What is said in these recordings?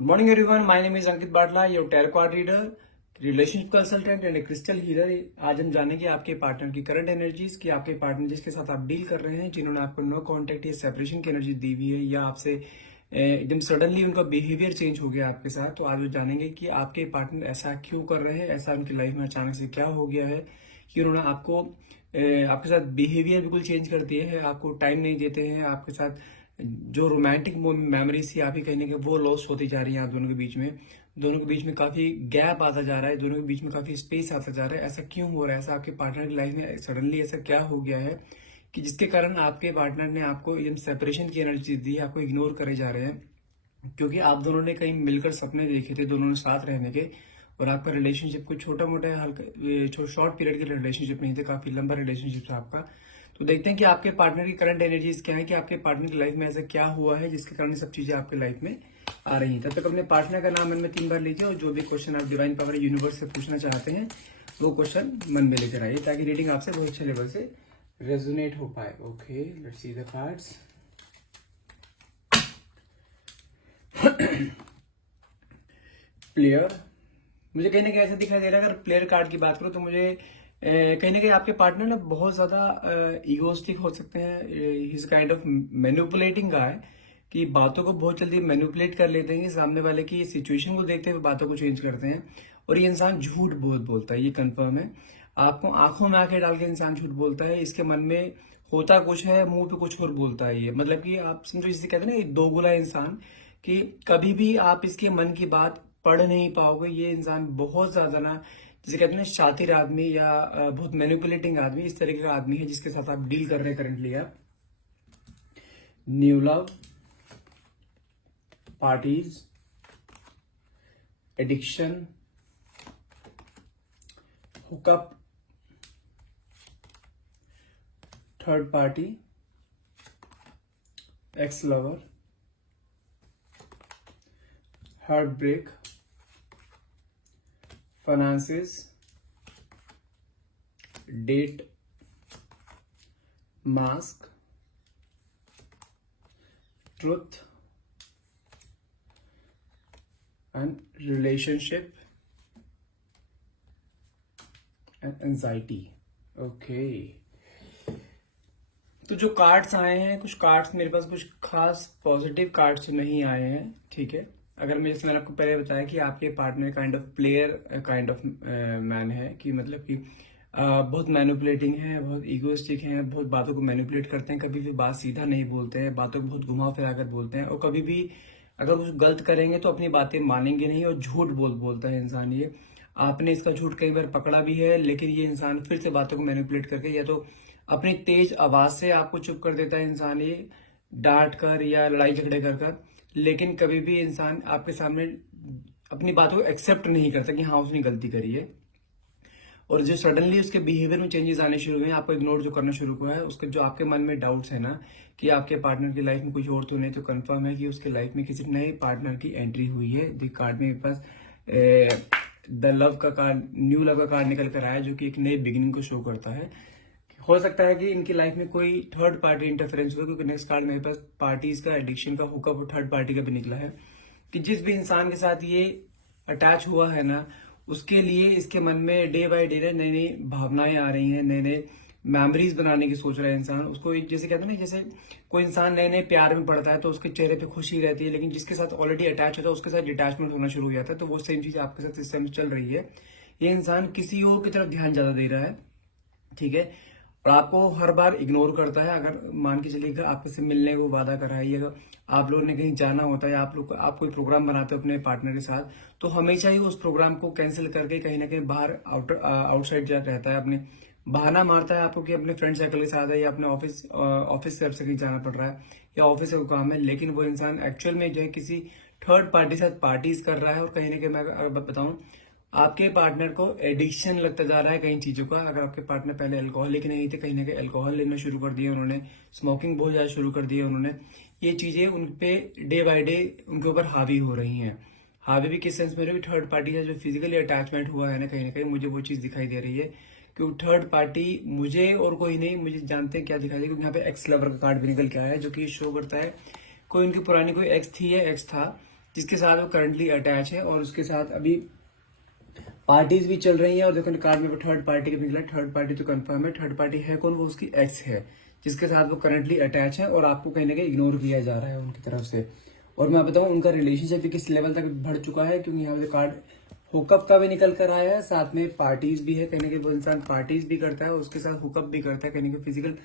Good morning, everyone. My name is Ankit Batla, your tarot card reader, relationship consultant and a crystal healer. आज हम जानेंगे आपके partner की current energies कि आपके पार्टनर जिसके साथ आप डील कर रहे हैं, जिन्होंने आपको नो कांटेक्ट या सेपरेशन की एनर्जी दी हुई है या आपसे एकदम सडनली उनका बिहेवियर चेंज हो गया आपके साथ। तो आज वो जानेंगे कि आपके पार्टनर ऐसा क्यों कर रहे हैं, ऐसा उनकी लाइफ में अचानक से क्या हो गया है कि उन्होंने आपके साथ बिहेवियर बिल्कुल चेंज कर दिए है, आपको टाइम नहीं देते हैं, आपके साथ जो रोमांटिक मेमोरीज थी आप ही कहने के वो लॉस होती जा रही है। आप दोनों के बीच में काफी गैप आता जा रहा है, दोनों के बीच में काफी स्पेस आता जा रहा है। ऐसा क्यों हो रहा है? ऐसा आपके पार्टनर की लाइफ में सडनली ऐसा क्या हो गया है कि जिसके कारण आपके पार्टनर ने आपको एकदम सेपरेशन की एनर्जी दी, आपको इग्नोर करे जा रहे हैं? क्योंकि आप दोनों ने कहीं मिलकर सपने देखे थे दोनों ने साथ रहने के, और आपका रिलेशनशिप कुछ छोटा मोटा हल्का शॉर्ट पीरियड के रिलेशनशिप नहीं थे, काफी लंबा रिलेशनशिप था आपका। तो देखते हैं कि आपके पार्टनर की करंट एनर्जीज क्या है, कि आपके पार्टनर की लाइफ में ऐसा क्या हुआ है जिसके कारण सब चीजें आपके लाइफ में आ रही हैं। तब तक अपने पार्टनर का नाम मन में 3 बार लीजिए और जो भी क्वेश्चन आप डिवाइन पावर यूनिवर्स से पूछना चाहते हैं वो क्वेश्चन मन में लेकर आइए ताकि रीडिंग आपसे बहुत अच्छे लेवल से रेजोनेट हो पाए। Okay, let's see the cards. Player, मुझे कहीं ना कहीं ऐसा दिखाई दे रहा है। अगर प्लेयर कार्ड की बात करूं तो मुझे कहीं ना कहीं आपके पार्टनर ना बहुत ज्यादा इगोस्टिक हो सकते हैं। He is kind of manipulating guy, कि बातों को बहुत जल्दी मैनिपुलेट कर लेते हैं, सामने वाले की सिचुएशन को देखते हुए बातों को चेंज करते हैं। और ये इंसान झूठ बहुत बोलता है, ये कंफर्म है। आपको आंखों में आंखें डाल के इंसान झूठ बोलता है, इसके मन में होता कुछ है, मुंह पे कुछ और बोलता है। ये मतलब कि आप समझो, जिसे कहते हैं ना एक दोगुला इंसान, कि कभी भी आप इसके मन की बात पढ़ नहीं पाओगे। ये इंसान बहुत ज्यादा ना, जिसे कहते हैं ना शातिर आदमी या बहुत मैनिपुलेटिंग आदमी, इस तरीके का आदमी है जिसके साथ आप डील कर रहे हैं करंटली। आप new love, parties, addiction, hookup, third party, ex lover, heart break, finances, date, mask, truth and relationship and anxiety. Okay, तो जो कार्ड्स आए हैं, कुछ कार्ड्स मेरे पास कुछ खास पॉजिटिव कार्ड्स नहीं आए हैं। ठीक है, अगर जैसे मैंने आपको पहले बताया कि आपके partner kind of player kind of man है, कि मतलब कि बहुत मैनिपुलेटिंग है, बहुत इगोइस्टिक है, बहुत बातों को मैनिपुलेट करते हैं, कभी भी बात सीधा नहीं बोलते हैं, बातों को बहुत घुमा फिरा कर बोलते हैं, और कभी भी अगर कुछ गलत करेंगे तो अपनी बातें मानेंगे नहीं, और झूठ बोलता है इंसान ये। आपने इसका झूठ कई बार पकड़ा भी है, लेकिन ये इंसान फिर से बातों को मैनिपुलेट करके या तो अपनी तेज आवाज से आपको चुप कर देता है इंसान, ये डांट कर या लड़ाई झगड़े कर। लेकिन कभी भी इंसान आपके सामने अपनी बातों को एक्सेप्ट नहीं करता कि हाँ उसने गलती करी है। और जो सडनली उसके बिहेवियर में चेंजेस आने शुरू हुए, आपको इग्नोर जो करना शुरू हुआ है, उसके जो आपके मन में डाउट्स है ना कि आपके पार्टनर की लाइफ में कुछ और तो नहीं, तो कंफर्म है कि उसके लाइफ में किसी नए पार्टनर की एंट्री हुई है। द कार्ड में मेरे पास द लव का कार्ड, न्यू लव का कार्ड निकल कर आया, जो कि एक नई बिगिनिंग को शो करता है। हो सकता है कि इनकी लाइफ में कोई थर्ड पार्टी इंटरफेरेंस हो, क्योंकि नेक्स्ट कार्ड मेरे पास पार्टीज का, एडिक्शन का, हुकअप और थर्ड पार्टी का भी निकला है, कि जिस भी इंसान के साथ ये अटैच हुआ है ना, उसके लिए इसके मन में डे बाय डे नई नई भावनाएं आ रही हैं, नए नए मेमोरीज बनाने की सोच रहा है इंसान। उसको जैसे कहते हैं ना, जैसे कोई इंसान नए नए प्यार में पड़ता है तो उसके चेहरे पे खुशी रहती है, लेकिन जिसके साथ ऑलरेडी अटैच होता है उसके साथ डिटैचमेंट होना शुरू हो जाता है। तो वो सेम चीज आपके साथ इस टाइम चल रही है। ये इंसान किसी और की तरफ ध्यान ज्यादा दे रहा है, ठीक है, और आपको हर बार इग्नोर करता है। अगर मान के चलिएगा आपसे से मिलने को वादा कराइएगा, आप लोगों ने कहीं जाना होता है, आप कोई प्रोग्राम बनाते हो अपने पार्टनर के साथ, तो हमेशा ही उस प्रोग्राम को कैंसिल करके कहीं ना कहीं बाहर आउटसाइड जा रहता है, अपने बहाना मारता है आपको कि अपने फ्रेंड सर्कल के साथ है या अपने ऑफिस से कहीं जाना पड़ रहा है या ऑफिस का काम है। लेकिन वो इंसान एक्चुअल में जो है किसी थर्ड पार्टी के साथ पार्टीज कर रहा है। और कहीं ना कहीं मैं अगर बताऊं, आपके पार्टनर को एडिक्शन लगता जा रहा है कई चीजों का। अगर आपके पार्टनर पहले अल्कोहलिक नहीं थे, कहीं ना कहीं अल्कोहल लेना शुरू कर दिया उन्होंने, स्मोकिंग बहुत ज्यादा शुरू कर दिया उन्होंने। ये चीजें उनपे डे बाय डे उनके ऊपर हावी हो रही हैं। हावी भी किस सेंस में, भी थर्ड पार्टी से जो फिजिकली अटैचमेंट हुआ है ना, कहीं ना कहीं मुझे वो चीज दिखाई दे रही है कि थर्ड पार्टी मुझे और कोई नहीं, मुझे जानते हैं क्या दिखाई दे, क्योंकि यहाँ पे एक्स लवर का कार्ड भी निकल के आया है, जो कि शो करता है कोई उनकी पुरानी कोई एक्स थी या एक्स था, जिसके साथ वो करंटली अटैच है, और उसके साथ अभी पार्टीज भी चल रही हैं। और देखो कार्ड में थर्ड पार्टी का निकला, थर्ड पार्टी तो कंफर्म है। थर्ड पार्टी है कौन? वो उसकी एक्स है, जिसके साथ वो करंटली अटैच है और आपको कहीं ना कहीं इग्नोर किया जा रहा है उनकी तरफ से। और मैं बताऊं उनका रिलेशनशिप भी किस लेवल तक बढ़ चुका है, क्योंकि यहाँ पे कार्ड हुकअप का भी निकल कर आया है, साथ में पार्टीज भी है। कहीं ना कहीं वो इंसान पार्टीज भी करता है, उसके साथ हुकअप भी करता है। कहीं ना कहीं फिजिकल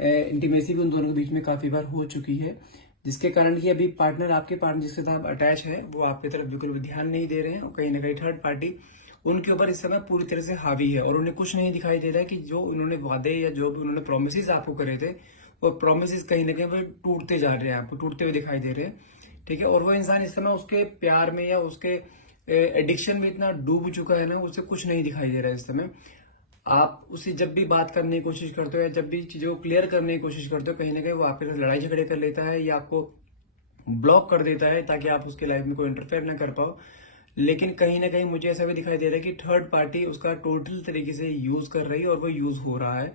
इंटीमेसी भी उन दोनों के बीच में काफी बार हो चुकी है, जिसके कारण कि अभी पार्टनर, आपके पार्टनर जिसके साथ अटैच है, वो आपकी तरफ बिल्कुल भी ध्यान नहीं दे रहे हैं। और कहीं ना कहीं थर्ड पार्टी उनके ऊपर इस समय पूरी तरह से हावी है, और उन्हें कुछ नहीं दिखाई दे रहा है कि जो उन्होंने वादे या जो भी उन्होंने प्रोमिस आपको करे थे, वो प्रोमिस कहीं ना कहीं वो टूटते जा रहे हैं, आपको टूटते हुए दिखाई दे रहे हैं। ठीक है, और वो इंसान इस समय उसके प्यार में या उसके एडिक्शन में इतना डूब चुका है ना, उसे कुछ नहीं दिखाई दे रहा है इस समय। आप उसे जब भी बात करने की कोशिश करते हो या जब भी चीजों को क्लियर करने की कोशिश करते हो, कहीं ना कहीं वो आपके साथ लड़ाई झगड़े कर लेता है या आपको ब्लॉक कर देता है, ताकि आप उसके लाइफ में कोई इंटरफेयर ना कर पाओ। लेकिन कहीं ना कहीं मुझे ऐसा भी दिखाई दे रहा है कि थर्ड पार्टी उसका टोटल तरीके से यूज कर रही है, और वो यूज हो रहा है।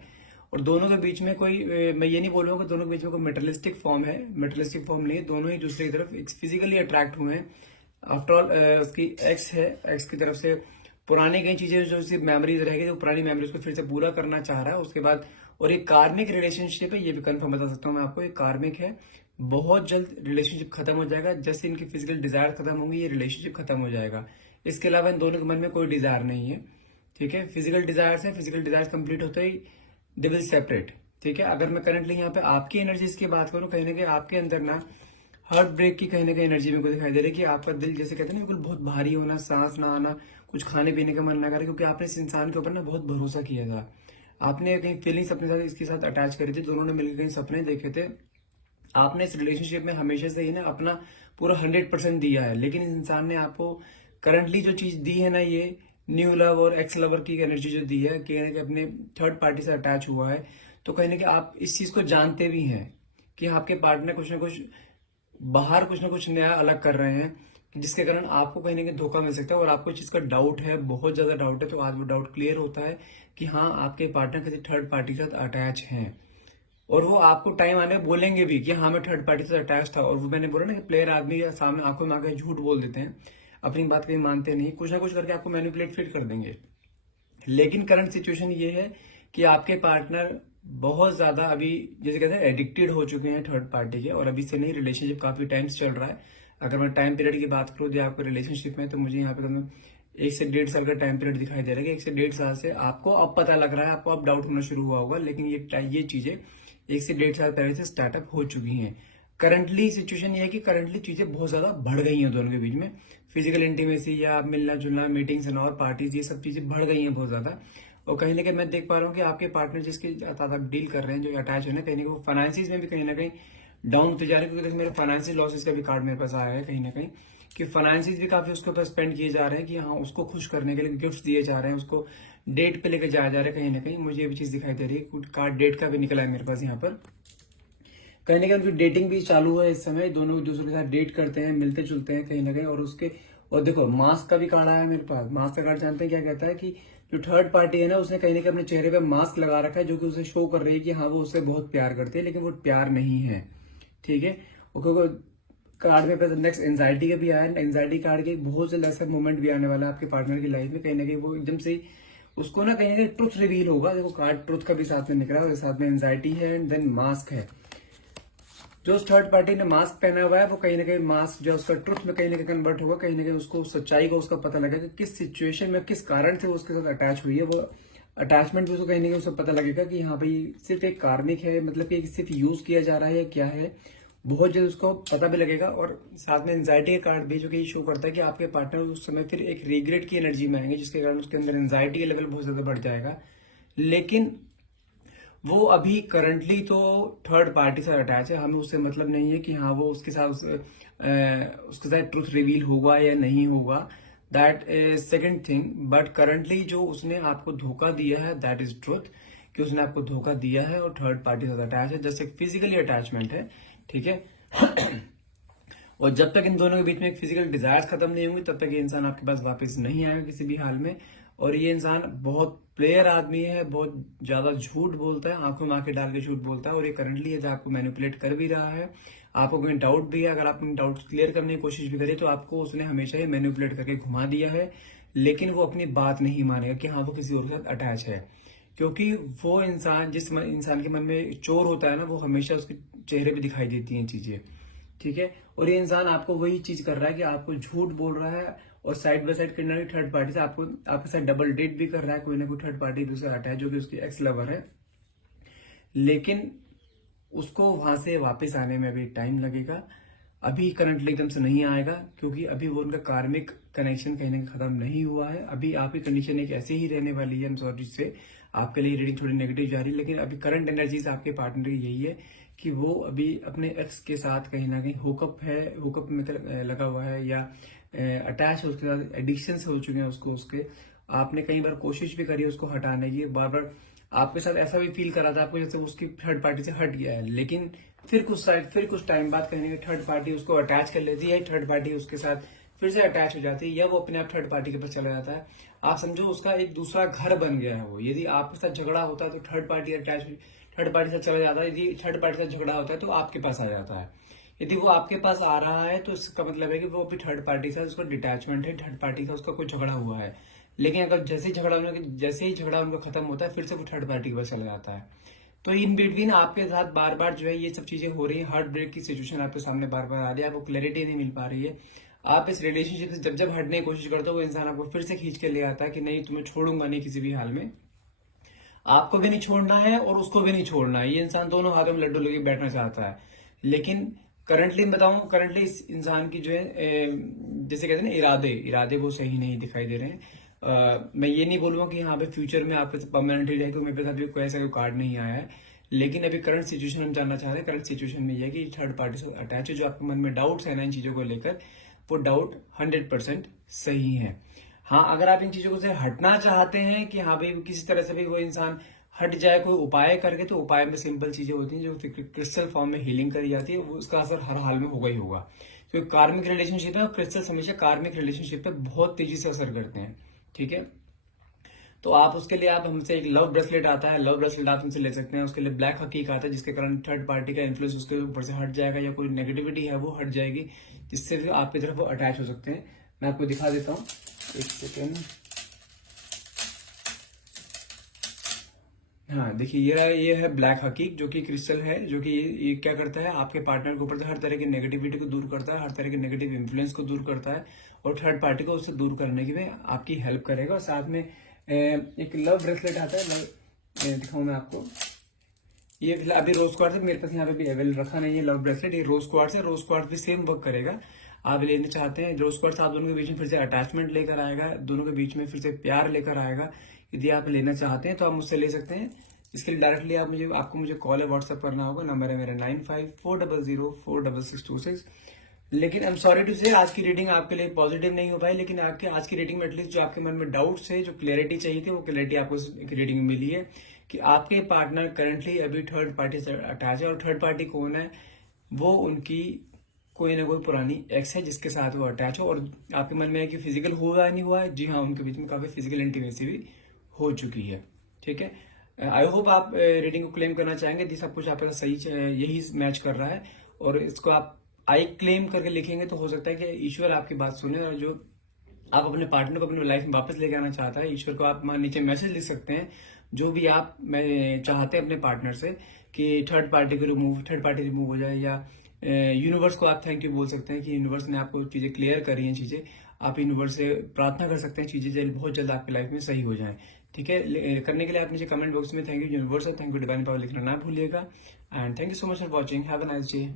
और दोनों के बीच में कोई मैं ये नहीं बोलूंगा कि दोनों के बीच में कोई मेटलिस्टिक फॉर्म है, मेटलिस्टिक फॉर्म नहीं है। दोनों ही दूसरे की तरफ फिजिकली अट्रैक्ट हुए हैं। आफ्टर ऑल उसकी एक्स है, एक्स की तरफ से पुरानी कई चीजें जो उसकी मेमोरीज रहेगी, तो पुरानी मेमोरीज को फिर से पूरा करना चाह रहा है उसके बाद। और एक कार्मिक रिलेशनशिप है, ये भी कंफर्म बता सकता हूँ मैं आपको, एक कार्मिक है। बहुत जल्द रिलेशनशिप खत्म हो जाएगा, जैसे इनकी फिजिकल डिजायर खत्म होंगी, ये रिलेशनशिप खत्म हो जाएगा। इसके अलावा इन दोनों के मन में कोई डिजायर नहीं है। ठीक है, फिजिकल डिजायर्स है, फिजिकल डिजायर्स कंप्लीट होते ही दे विल सेपरेट। ठीक है, अगर मैं करंटली यहाँ पे आपकी एनर्जीज की बात करूँ, कहीं ना कहीं आपके अंदर ना हार्ट ब्रेक की कहीं ना कहीं एनर्जी मेरे को दिखाई दे रही है, कि आपका दिल जैसे कहते हैं ना बिल्कुल बहुत भारी होना, सांस ना आना, कुछ खाने पीने का मन ना करे, क्योंकि आपने इस इंसान के ऊपर ना बहुत भरोसा किया था। आपने कहीं फीलिंग्स अपने साथ इसके साथ अटैच करी थी, दोनों ने मिलकर कहीं सपने देखे थे। आपने इस रिलेशनशिप में हमेशा से ही ना अपना पूरा 100% दिया है, लेकिन इस इंसान ने आपको करंटली जो चीज दी है ना, ये न्यू लव और एक्स लवर की एनर्जी जो दी है, कहीं ना कहीं अपने थर्ड पार्टी से अटैच हुआ है। तो कहीं ना कहीं आप इस चीज को जानते भी हैं कि आपके पार्टनर कुछ ना कुछ बाहर कुछ ना कुछ नया अलग कर रहे हैं, जिसके कारण आपको कहीं ना कहीं धोखा मिल सकता है। और आपको इस चीज का डाउट है, बहुत ज्यादा डाउट है, तो आज वो डाउट क्लियर होता है कि हाँ, आपके पार्टनर किसी थर्ड पार्टी के साथ अटैच हैं। और वो आपको टाइम आने में बोलेंगे भी कि हाँ, मैं थर्ड पार्टी से अटैच था। और वो मैंने बोला ना कि प्लेयर आदमी के सामने आंखों में आके झूठ बोल देते हैं, अपनी बात कहीं मानते नहीं, कुछ ना कुछ करके आपको मैनिपुलेट फिट कर देंगे। लेकिन करंट सिचुएशन ये है कि आपके पार्टनर बहुत ज्यादा अभी जैसे कहते हैं एडिक्टेड हो चुके हैं थर्ड पार्टी के, और अभी से नहीं, रिलेशनशिप काफी टाइम से चल रहा है। अगर मैं टाइम पीरियड की बात करूँ आपको रिलेशनशिप में, तो मुझे यहाँ पे कम 1 से 1.5 साल का टाइम पीरियड दिखाई दे रहा है कि 1 से 1.5 साल से आपको अब पता लग रहा है, आपको अब डाउट होना शुरू हुआ होगा, लेकिन ये चीजें 1 से 1.5 साल पहले से स्टार्टअप हो चुकी हैं। करंटली सिचुएशन ये है कि करंटली चीजें बहुत ज्यादा बढ़ गई हैं दोनों के बीच में, फिजिकल इंटीमेसी या मिलना जुलना, मीटिंग्स एंड और पार्टीज, ये सब चीजें बढ़ गई हैं बहुत ज्यादा। और कहीं ना कहीं मैं देख पा रहा हूँ कि आपके पार्टनर जिसके साथ आप डील कर रहे हैं, जो अटैच है ना, कहीं ना कहीं फाइनेंसिस में भी कहीं ना कहीं डाउन होते जा रहे हैं। क्योंकि देखो मेरे फाइनेंशियल लॉसेस का भी कार्ड मेरे पास आया है कहीं ना कहीं, कि फाइनेंसिस भी काफी उसके ऊपर स्पेंड किए जा रहे हैं, कि हाँ, उसको खुश करने के लिए गिफ्ट्स दिए जा रहे हैं, उसको डेट पे लेके जाया जा रहा है। कहीं ना कहीं मुझे ये भी चीज दिखाई दे रही है, कार्ड डेट का भी निकला है मेरे पास यहाँ पर। कहीं ना कहीं उनकी डेटिंग भी चालू है इस समय, दोनों एक दूसरे के साथ डेट करते हैं, मिलते जुलते हैं कहीं ना कहीं। और देखो मास्क का भी कार्ड आया है मेरे पास। मास्क का कार्ड जानते हैं क्या कहता है, कि जो थर्ड पार्टी है ना, उसने कहीं ना कहीं अपने चेहरे पे मास्क लगा रखा है, जो कि उसे शो कर रही है कि हाँ, वो उससे बहुत प्यार करती है, लेकिन वो प्यार नहीं है। ठीक है, और क्योंकि कार्ड में नेक्स्ट एंजाइटी का भी आया है। एंजाइटी कार्ड के बहुत जल्द ऐसा मोमेंट भी आने वाला है आपके पार्टनर की लाइफ में, कहीं ना कहीं वो एकदम से उसको ना कहीं ना कहीं ट्रुथ रिवील होगा। देखो कार्ड ट्रुथ का भी साथ में निकला है, साथ में एंजाइटी है एंड देन मास्क है। जो थर्ड पार्टी ने मास्क पहना हुआ है, वो कहीं ना कहीं मास्क जो उसका ट्रुथ में कहीं ना कहीं कन्वर्ट होगा, कहीं ना कहीं उसको सच्चाई का उसका पता लगेगा कि किस सिचुएशन में, किस कारण से वो उसके साथ अटैच हुई है। वो अटैचमेंट भी उसको कहीं ना कहीं उसको पता लगेगा कि हाँ भाई, सिर्फ एक कार्मिक है, मतलब कि सिर्फ यूज किया जा रहा है, क्या है, बहुत जल्द उसको पता भी लगेगा। और साथ में एंजाइटी का कार्ड भी, जो कि शो करता है कि आपके पार्टनर उस समय फिर एक रिग्रेट की एनर्जी में आएंगे, जिसके कारण उसके अंदर एंजाइटी का लेवल बहुत ज्यादा बढ़ जाएगा। लेकिन वो अभी करंटली तो थर्ड पार्टी से अटैच है, हमें उससे मतलब नहीं है कि हाँ, वो उसके साथ ट्रुथ रिवील होगा या नहीं होगा, that is second thing. But currently जो उसने आपको धोखा दिया है, दैट इज ट्रुथ, कि उसने आपको धोखा दिया है और थर्ड पार्टी से अटैच है, जैसे फिजिकली अटैचमेंट है। ठीक है और जब तक इन दोनों के बीच में एक फिजिकल डिजायर्स खत्म नहीं होंगी, तब तक ये इंसान आपके पास वापस नहीं आएगा किसी भी हाल में। और ये इंसान बहुत प्लेयर आदमी है, बहुत ज्यादा झूठ बोलता है, आंखों में आंखें डाल के झूठ बोलता है, और ये करंटली आपको मैनिपुलेट कर भी रहा है, आपको कोई डाउट भी है, अगर आप डाउट क्लियर करने की कोशिश भी करें तो आपको उसने हमेशा ही मैनिपुलेट करके घुमा दिया है, लेकिन वो अपनी बात नहीं मानेगा कि हाँ वो किसी और के साथ अटैच है। क्योंकि वो इंसान, जिस इंसान के मन में चोर होता है ना, वो हमेशा उसके चेहरे पे दिखाई देती हैं चीजें, ठीक है। और ये इंसान आपको वही चीज कर रहा है कि आपको झूठ बोल रहा है, और साइड बाय साइड किसी थर्ड पार्टी से आपको आपके साथ डबल डेट भी कर रहा है, कोई ना कोई थर्ड पार्टी भी उससे अटैच जो कि उसकी एक्स लवर है। लेकिन उसको वहां से वापस आने में भी टाइम लगेगा। अभी करंटली एकदम से नहीं आएगा, क्योंकि अभी वो उनका कार्मिक कनेक्शन कहीं ना कहीं खत्म नहीं हुआ है। अभी आपकी कंडीशन एक ऐसे ही रहने वाली है। सॉरी से आपके लिए रीडिंग थोड़ी नेगेटिव जा रही है, लेकिन अभी करंट एनर्जीज आपके पार्टनर की यही है कि वो अभी अपने एक्स के साथ कहीं ना कहीं हुकअप में लगा हुआ है, या अटैच है उसके साथ, एडिक्शन हो चुके हैं उसको उसके। आपने कई बार कोशिश भी करी है उसको हटाने की, बार बार आपके साथ ऐसा भी फील करा था आपको जैसे उसकी थर्ड पार्टी से हट गया है, लेकिन फिर कुछ टाइम बाद कहीं ना कहीं थर्ड पार्टी उसको अटैच कर लेती है, थर्ड पार्टी उसके साथ फिर से अटैच हो जाती है, या वो अपने आप थर्ड पार्टी के पास चला जाता है। आप समझो उसका एक दूसरा घर बन गया है वो। यदि आपके साथ झगड़ा होता है तो थर्ड पार्टी थर्ड पार्टी से चला जाता है, यदि थर्ड पार्टी से झगड़ा होता है तो आपके पास आ जाता है। यदि वो आपके पास आ रहा है तो इसका मतलब है कि वो अभी थर्ड पार्टी से उसका डिटैचमेंट है, थर्ड पार्टी का उसका कोई झगड़ा हुआ है। लेकिन अगर जैसे ही झगड़ा उनका खत्म होता है, फिर से वो थर्ड पार्टी के पास चला जाता है। तो इन बिटवीन आपके साथ बार बार जो है ये सब चीजें हो रही है, हार्ट ब्रेक की सिचुएशन आपके सामने बार बार आ रही है, आपको क्लैरिटी नहीं मिल पा रही है। आप इस रिलेशनशिप से जब जब हटने की कोशिश करते हो, वो इंसान आपको फिर से खींच के ले आता है कि नहीं तुम्हें छोड़ूंगा नहीं किसी भी हाल में। आपको भी नहीं छोड़ना है और उसको भी नहीं छोड़ना है। ये इंसान दोनों हाथों में लड्डू लेके बैठना चाहता है। लेकिन करंटली बताऊं, करंटली इस इंसान की जो है जैसे कहते हैं ना, इरादे वो सही नहीं दिखाई दे रहे हैं। मैं ये नहीं बोलूंगा कि यहाँ पे फ्यूचर में आपके साथ परमानेंटली रहेगा, मेरे साथ भी कोई ऐसा कोई कार्ड नहीं आया है। लेकिन अभी करंट सिचुएशन हम जानना चाह रहे हैं। करंट सिचुएशन में यह है कि थर्ड पार्टी से अटैच है, जो आपके मन में डाउट्स है ना इन चीजों को लेकर, वो डाउट 100% सही है। हाँ, अगर आप इन चीजों से हटना चाहते हैं कि हाँ भाई किसी तरह से भी वो इंसान हट जाए कोई उपाय करके, तो उपाय में सिंपल चीजें होती हैं जो क्रिस्टल फॉर्म में हीलिंग करी जाती है, वो उसका असर हर हाल में होगा ही होगा। क्योंकि कार्मिक रिलेशनशिप है और क्रिस्टल हमेशा कार्मिक रिलेशनशिप पे बहुत तेजी से असर करते हैं, ठीक है। तो आप उसके लिए आप हमसे एक लव ब्रेसलेट आता है, लव ब्रेसलेट आप हमसे ले सकते हैं। उसके लिए ब्लैक हकीक आता है, जिसके कारण थर्ड पार्टी का इन्फ्लुएंस उसके ऊपर से हट जाएगा, या कोई नेगेटिविटी है वो हट जाएगी, जिससे फिर आपकी तरफ वो अटैच हो सकते हैं। मैं आपको दिखा देता हूँ, एक सेकेंड। हाँ देखिए, ये है ब्लैक हकीक, जो कि क्रिस्टल है, जो कि ये क्या करता है, आपके पार्टनर के ऊपर से हर तरह की नेगेटिविटी को दूर करता है, हर तरह के नेगेटिव इन्फ्लुएंस को दूर करता है, और थर्ड पार्टी को उससे दूर करने की में आपकी हेल्प करेगा। और साथ में एक लव ब्रेसलेट आता है, दिखाऊं मैं आपको। ये अभी रोज क्वार्ट्ज मेरे पास यहाँ पे भी अवेलेबल रखा नहीं है लव ब्रेसलेट। ये रोज क्वार्ट्ज है, रोज क्वार्ट्ज भी सेम वर्क करेगा। आप लेना चाहते हैं रोज क्वार्ट्ज, आप दोनों के बीच में फिर से अटैचमेंट लेकर आएगा, दोनों के बीच में फिर से प्यार लेकर आएगा। यदि आप लेना चाहते हैं तो आप मुझसे ले सकते हैं। इसके लिए डायरेक्टली आपको मुझे कॉल या व्हाट्सएप करना होगा। नंबर है मेरा 9540046626। लेकिन आई एम सॉरी टू से आज की रीडिंग आपके लिए पॉजिटिव नहीं हो पाई, लेकिन आपके आज की रीडिंग में एटलीस्ट जो आपके मन में डाउट्स है, जो क्लैरिटी चाहिए थी, वो क्लैरिटी आपको इस रीडिंग में मिली है कि आपके पार्टनर करंटली अभी थर्ड पार्टी से अटैच है। और थर्ड पार्टी कौन है? वो उनकी कोई ना कोई पुरानी एक्स है जिसके साथ वो अटैच हो। और आपके मन में है कि फिजिकल हुआ नहीं हुआ है, जी हाँ, उनके बीच में काफी फिजिकल इंटीमेसी भी हो चुकी है, ठीक है। आई होप आप रीडिंग को क्लेम करना चाहेंगे। यदि सब कुछ आपका सही यही मैच कर रहा है और इसको आप आई क्लेम करके लिखेंगे, तो हो सकता है कि ईश्वर आपकी बात सुने, और जो आप अपने पार्टनर को अपनी लाइफ में वापस लेके आना चाहता है, ईश्वर को आप नीचे मैसेज लिख सकते हैं, जो भी आप चाहते हैं अपने पार्टनर से, कि थर्ड पार्टी रिमूव हो जाए, या यूनिवर्स को आप थैंक यू बोल सकते हैं कि यूनिवर्स ने आपको चीजें क्लियर करी हैं। चीजें आप यूनिवर्स से प्रार्थना कर सकते हैं, चीजें बहुत जल्द आपकी लाइफ में सही हो जाएं, ठीक है। करने के लिए आप नीचे कमेंट बॉक्स में थैंक यू यूनिवर्स और थैंक यू डिवाइन पावर लिखना ना भूलिएगा। And thank you so much for watching. Have a nice day.